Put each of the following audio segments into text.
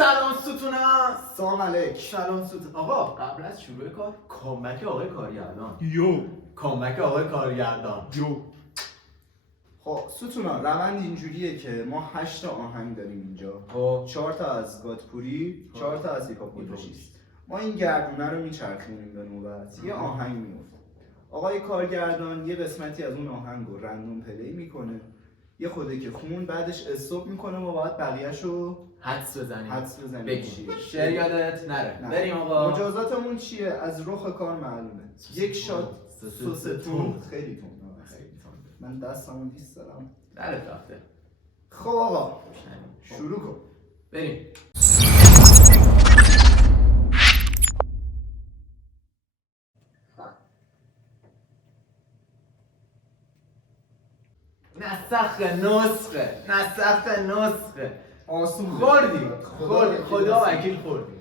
سلام ستونا. سلام علیک. سلام ستون. آقا قبل از شروع کار کامبک آقای کارگردان. یو کامبک آقای کارگردان. یو. خب ستونا روند اینجوریه که ما 8 تا آهنگ داریم اینجا. خب 4 تا از گادپوری، 4 تا از هیپاپولوژیست. ما این گردونه رو میچرخونیم به نوبت. یه آهنگ میفته. آقای کارگردان یه قسمتی از اون آهنگ رو رندوم پلی میکنه. یه خوده که خون بعدش استاپ میکنه و بعد بقیه‌شو حدس بزنیم. بگی. شعر یادت نره. نه. بریم آقا. مجازاتمون چیه؟ از رخ کار معلومه. یک شات سوستون خیلی تون. من دستمو دیست دارم. در تاخته. خب آقا شروع کن. بریم. نسخ نسخه آسون خوردی خدا وکیل خوردی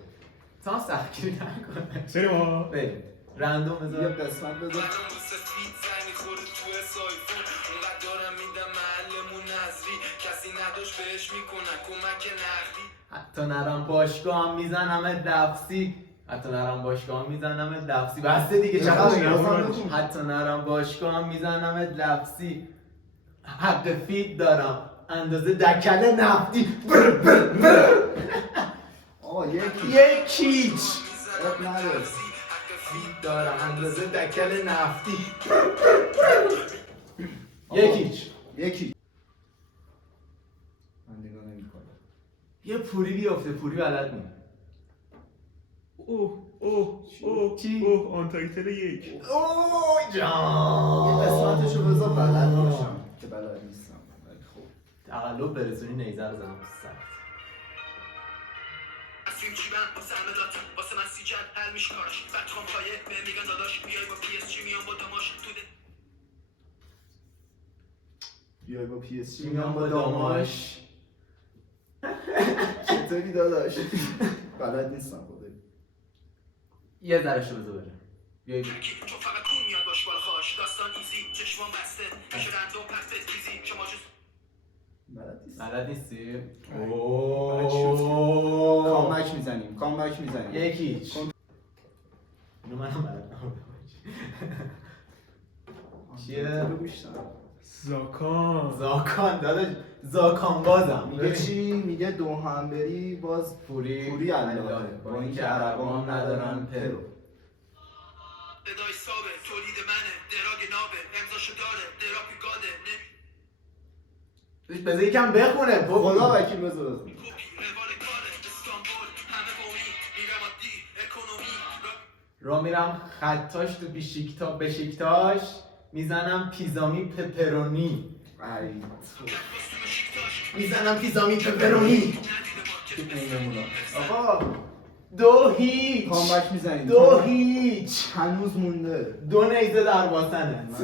تا سختگیری نکنه. بریم آقا. بریم رندوم یه بذار. قسمت بذار. حتی نرم باشگاه هم میزنم لفظی بسته دیگه چقدر بگم. حتی نرم باشگاه هم میزنم لفظی حق فیت دارم اندازه دکل نفتی بر بر بر. آقا یکیچ اب نداره. فیت دارم اندازه دکل نفتی بر بر بر. یکی من نگاه نمی‌کنم. یه پوری بیافته پوری بلد نیم. چی؟ آن تایتل 1. اوه یه جان قسمتشو بذار بلد باشم که بلد نیستم. ولی خب تقلب برسونی نیزه رو زنم سخت. فیلم چی من واسه همه لاتی واسه من سی جد هر میش کارش بچه‌ام پایه به میگن داداش بیای با پی اس جی میام با داماش تو بیای با پی اس جی میام با داماش. چطوری داداش؟ بلد نیستم خدایی. یه ذرهشو بذار بره. بیای چون فقط کون میاد باش بالا خاش داستان ایزی چشمام بسته میشه رندوم پس بتریزی شما جز بلد نیستی؟ کامبک میزنیم. یکیچ. اینو منم بلد نبودم. چیه؟ زاکان داداش زاکان بازم میگه چی؟ میگه دو هم بری باز پوری اللهه با اینکه عربان ندارن پرو. ادای سابه تولید منه دراگ نابه امضاشو داره دراپی گاده توش بذار یکم بخونه خدا وکیل بذار کپی روال کاره استانبول همه قومی میرم عادی اکونومی را میرم خطاش تو بشیکتاش میزنم پیزامی پپرونی. آقا 2-0 کامبک میزنیم. 2-0 هنوز مونده. 2 نیزه در واسنه. 3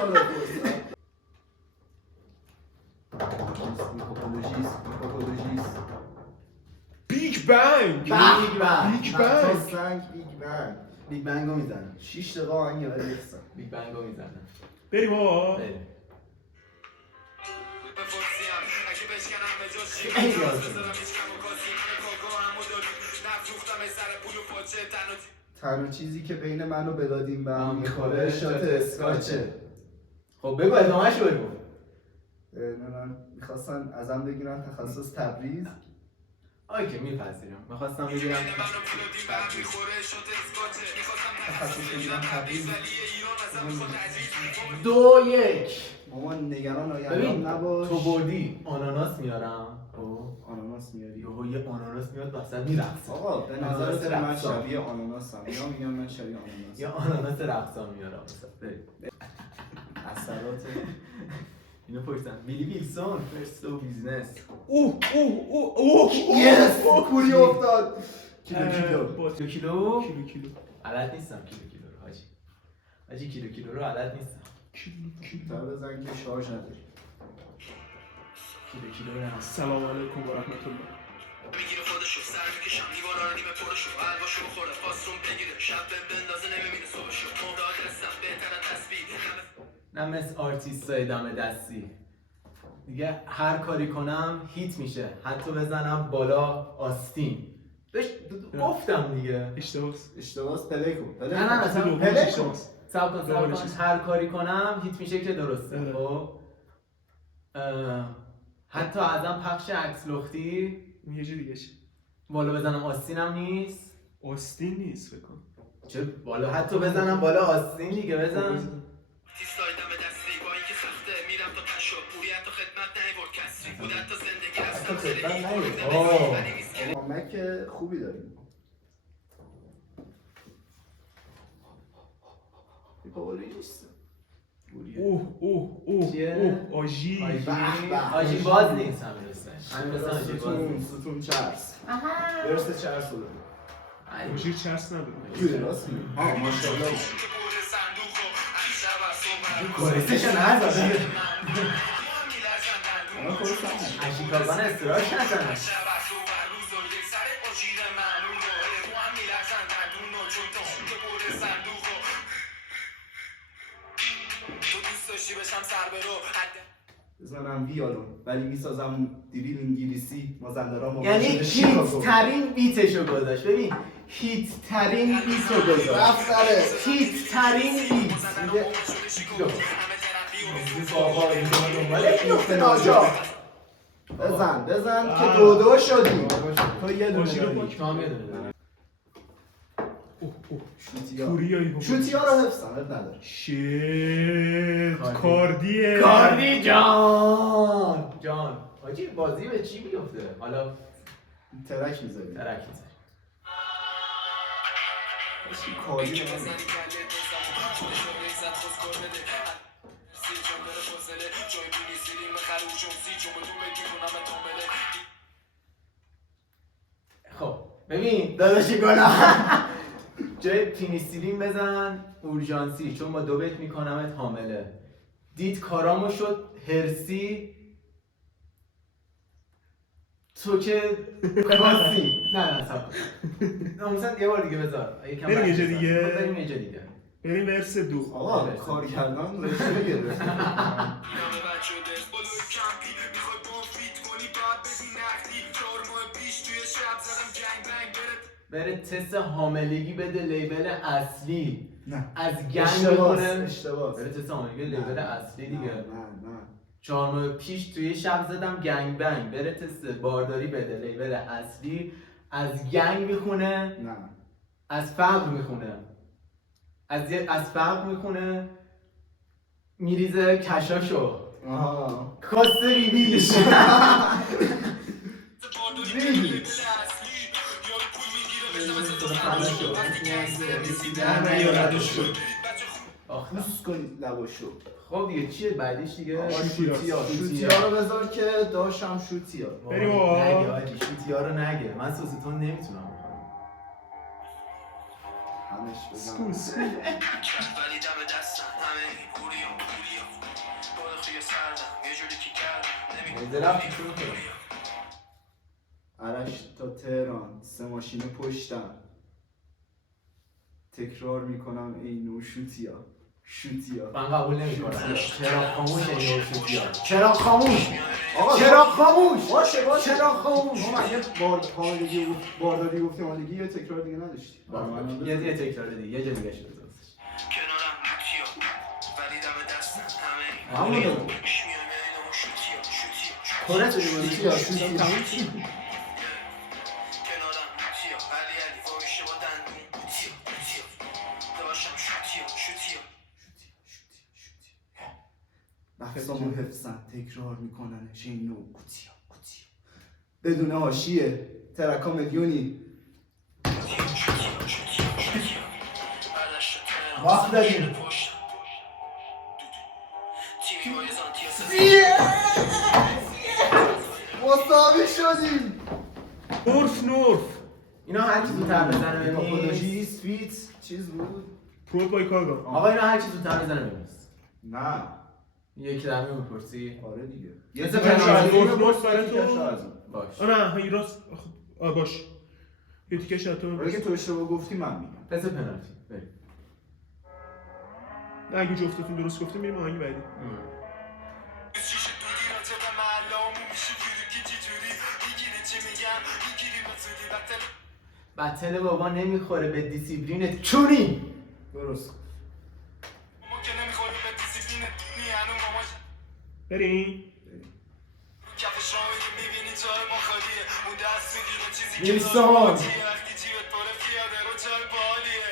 تا بپرس. هیپاپولوژیست بیگ بنگ. بیگ بنگ رو میزنم. 6 دقیقه آهنگ یاد گرفتم. بیگ بنگو میزنه. بریم آقا. بریم. بفرسیم اگه بشکنم به جز چی خیلی بذارم آسونه. هیچ کم و کاسی همه کاگاه همو داری نفروختم سر پول و پاچه تنها چیزی که بین من و بلادین به هم میخوره میخوره شات شات اسکاچه. خب بگو ادامه‌شو بگو. نه میخواستن ازم بگیرن تخصص تبریز. اوکی میپذیرم. میخواستم بگیرم منو بلادین به هم میخوره شات اسکاچه میخواستم تخصص بگیرم تبریز. ولی ایران ازم میخواد تجریز 2-1 ماما نگران ببین آیندم نباش. تو بردی آناناس میارم. آناناس میاری. یه آناناس میاد وسط میرقصه. آقا به نظرت من شبیه آناناسم یا میگم من شبیه آناناسم. یا آناناس رقصان میارم وسط. بریم. اثرات اینو پرسیدم بیلی ویلسون فرست و بیزنس. یس پوری افتاد. کیلو کیلو بلد نیستم کیلو رو حاجی کیلو رو بلد نیستم. تا بزن که شارژ نداری. کیلو نه. سلام علیکم و رحمت الله. میگیره خودشو سر میکشم دیوارا رو نیمه پرشو حلواشو بخوره خواستون بگیره شب بهم بندازه نمیبینه صبحشو مهراد رسم بهتر از تسبیح نه مثل آرتیستای دم دستی. دیگه هر کاری کنم هیت میشه، حتی بزنم بالا آستین. گفتم دیگه. اشتباهست. پلی کن. نه اصلا پلی کن. سب کن هر کاری کنم هیت میشه که درسته. خب حتی ازم پخش عکس لختی یه جا دیگه چی؟ بالا بزنم آستینم نیست. آستین نیست فکر کن. چه بالا حتی بزنم بالا آستین دیگه بزن. دیستایدم دستی با اینکه سخته میرم تا پشو بوری حتی خدمت نیورد کسری بود حتی زندگی هستم کامک خوبی داریم. پاولی نیست. آژی. آژی باز نیست همین رسته. همین رسته آژی باز نیست. ستون چرس. درسته چرس رو آژی چرس نداره. جوری راست میگی. ماشاءالله. کورسشو نزده. الان کورسم. اشیکاگان استراش نزنه. بزنم ویالون ولی میسازم دیریل انگلیسی مازندران یعنی هیت ترین بیتشو گذاشت. ببین هیت ترین بیتو گذاشت. رفت داره. هیت ترین بیت. بابا این دنباله میفته ناجا. بزن که دو شدی. تو یه دونه داری. تو هم یه دونه داری. شوتیا رو حفظم نداره. کاردیه. کاردی جان حاجی بازی به چی بیفته؟ حالا ترک میذاری. ترک میذاری. کاردی خب ببین داداشی گناه جای پینیسیلین بزن اورژانسی، چون با 2 بیت میکنمت حامله. دید کارامو شد هرسی تو که کاسی. نه سب ناموسن یه بار دیگه بذار. بریم یه جا دیگه. بریم یه جا دیگه. بریم ورس 2. آقا کار کردن رشته گرفت. بره تست حاملگی بده لیبل اصلی. نه از گنگ بخونه. اشتباس. بره تست حاملگی لیبل اصلی دیگه. نه 4 ماه پیش توی شب زدم گنگ بنگ. بره تست بارداری بده لیبل اصلی. از گنگ میخونه. نه از فقر میخونه. از فقر میخونه. میریزه کشاشو. آها کاسته ریبیلش. بوس کنید لباشو. خب دیگه چیه بعدیش دیگه؟ شوتیا رو بذار که داشتم شوتیا. بریم آقا. نگه آجی شوتیا رو نگه. من سوزیتون نمیتونم بخورم. همش بزن. ولی دم دستم همه پوریا بالا خیلی سردم یه جوری که کردم رفتی شروع کنم. عرش تا تهران 3 ماشین پشتم. تکرار میکنم ای نو شوتیا. من قبول نمی‌کنم. چرا خاموشه این شوتیا؟ چرا خاموش؟ چرا خاموش؟ باشه چرا خاموش؟ ما یه بارداری گفتیم حالگی یه تکرار دیگه نداشتی. یه تکرار دیگه یه جا دیگه شده درستش. کنارم لوتیا ولی دم دستم همه همون رو میام اینو شوتیا کره شوتیا شوتیا کنارم لوتیا علی فاشه با دندون بوتیا داشتم شوتیا بحثامو حفظن تکرار میکنن شینو کوتیا بدون حاشیه ترکا میلیونی وقت داریم. مساوی شدیم. نورف اینا هر کی زودتر بزنه به پاپولوژی میز. سویت چیز بود. پرو بای کارگاه. آقا اینا هر کی زودتر بزنه به میز. نه یکی در میپرسی. آره دیگه مثل پنالتی. پنالتی. نورف برای تو. باش. نه هی راست باش. یه تیکش تو. اگه تو اشتباه گفتی من میگم. پس پنالتی. بریم. اگه جفتتون درست گفتیم میریم آهنگ بعدی. میگم میگیری به زودی بطل بطل بابا نمیخوره به دیسیپلینت چونی. درست. ما که نمیخوره به دیسیپلینت میانو ماما بریم. کفش رو میبینی جای ما خالیه اون دست میگیره چیزی که ویلسون. ضرورتیه وقتی جیبت پره پیاده رو جای بالیه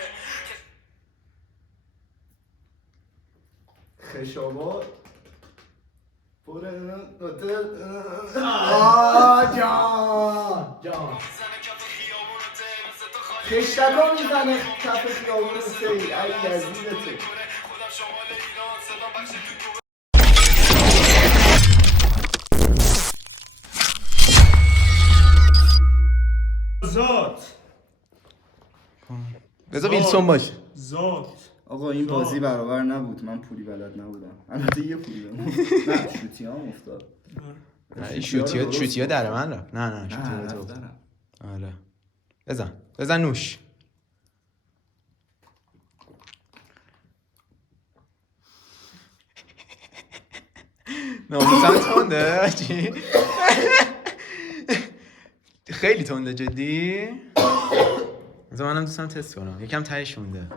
خشابات پر هتل. جان میزنه کف خیابون رو ته مثل تو خالی خشتکا میزنه کف خیابون سیل. ای لذیذته. خودم شمال ایران صدام بخش تو ذات. بذار ویلسون باشه. ذات. آقا این بازی برابر نبود، من پولی بلد نبودم. البته یه پولی بهم نه شوتی هم افتاد. شوتیا در من رفت. نه شوتیا تو. آره بزن نوش. ناموسم تنده چی؟ خیلی تنده جدی. بذار منم دوستم تست کنم. یکم تهش مونده.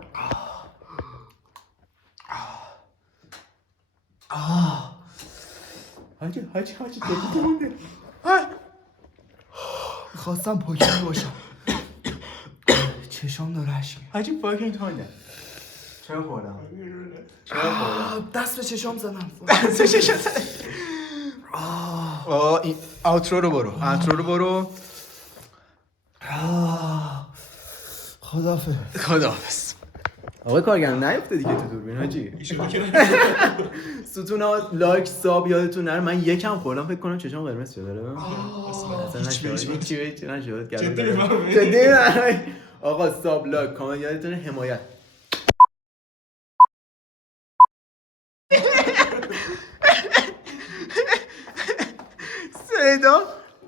حاجی جدی مونده. خواستم پوکر باشم. چشام داره اشک. حاجی فاکینگ تنده. چرا خوردم؟ دست به چشام زدم. این آوترو رو برو. خداحافظ. آقای کارگردان نیفته دیگه تو دوربین حاجی. ستون لایک ساب یادتون نره. من یکم خوردم فکر کنم چشام قرمز شده داره. هیچی نشد. جدی آقا ساب لایک کامنت یادتونه حمایت. صدا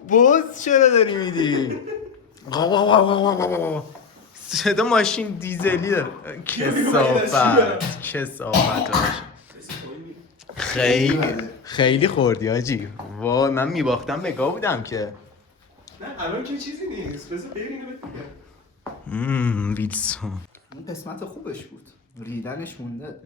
بوز چرا داری میدی؟ صدا ماشین دیزلی داره. کسافت خیلی خوردی آجی. وای من میباختم بگاه بودم که. نه الان که چیزی نیست. بذار بریم ببینیم. ویلسون اون قسمت خوبش بود. ریدنش مونده.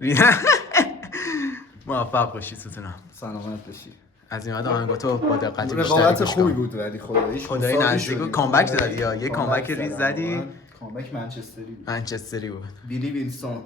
موفق باشی ستونم. سلامت بشی. از این بعد آهنگاتو با دقت بیشتری رقابت گوش خوبی کن. بود ولی خداییش خدای نزدیک و کامبک زدی یا یه کامبک ریز زدی. کامبک منچستری بود. منچستری بود. بیلی ویلسون.